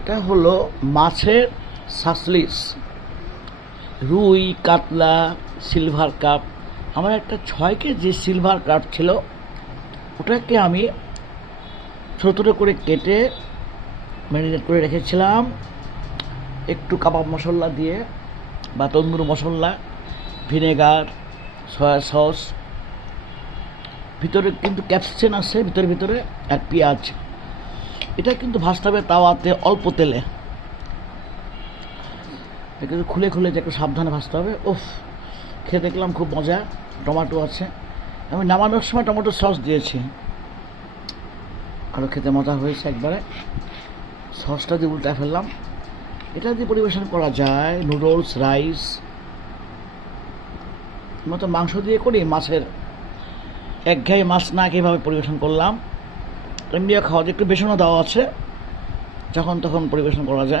এটা হলো মাছের সাসলিস, রুই, কাতলা, সিলভার কাপ। আমার একটা 6 কেজি সিলভার কাপ ছিল, ওটাকে আমি ছোটো ছোটো করে কেটে ম্যারিনেট করে রেখেছিলাম একটু কাবাব মশলা দিয়ে বা তন্দুর মশলা, ভিনেগার, সয়া সস, ভিতরে কিন্তু ক্যাপসিকাম আছে ভিতরে আর পেঁয়াজ। এটা কিন্তু ভাজতে হবে তাওয়াতে অল্প তেলে, একটু খুলে খুলে যে একটু সাবধানে ভাজতে হবে। উফ, খেয়ে দেখলাম খুব মজা। টমেটো আছে, আমি নামানোর সময় টমেটো সস দিয়েছি, আরও খেতে মজা হয়েছে একবারে। সসটা দিয়ে উল্টে ফেললাম। এটা দিয়ে পরিবেশন করা যায় নুডলস, রাইস মতো। মাংস দিয়ে করি, মাছের একঘেয়ে মাছ না কীভাবে পরিবেশন করলাম। এমনিও খাওয়া যায়, একটু বেসনও দেওয়া আছে, যখন তখন পরিবেশন করা যায়।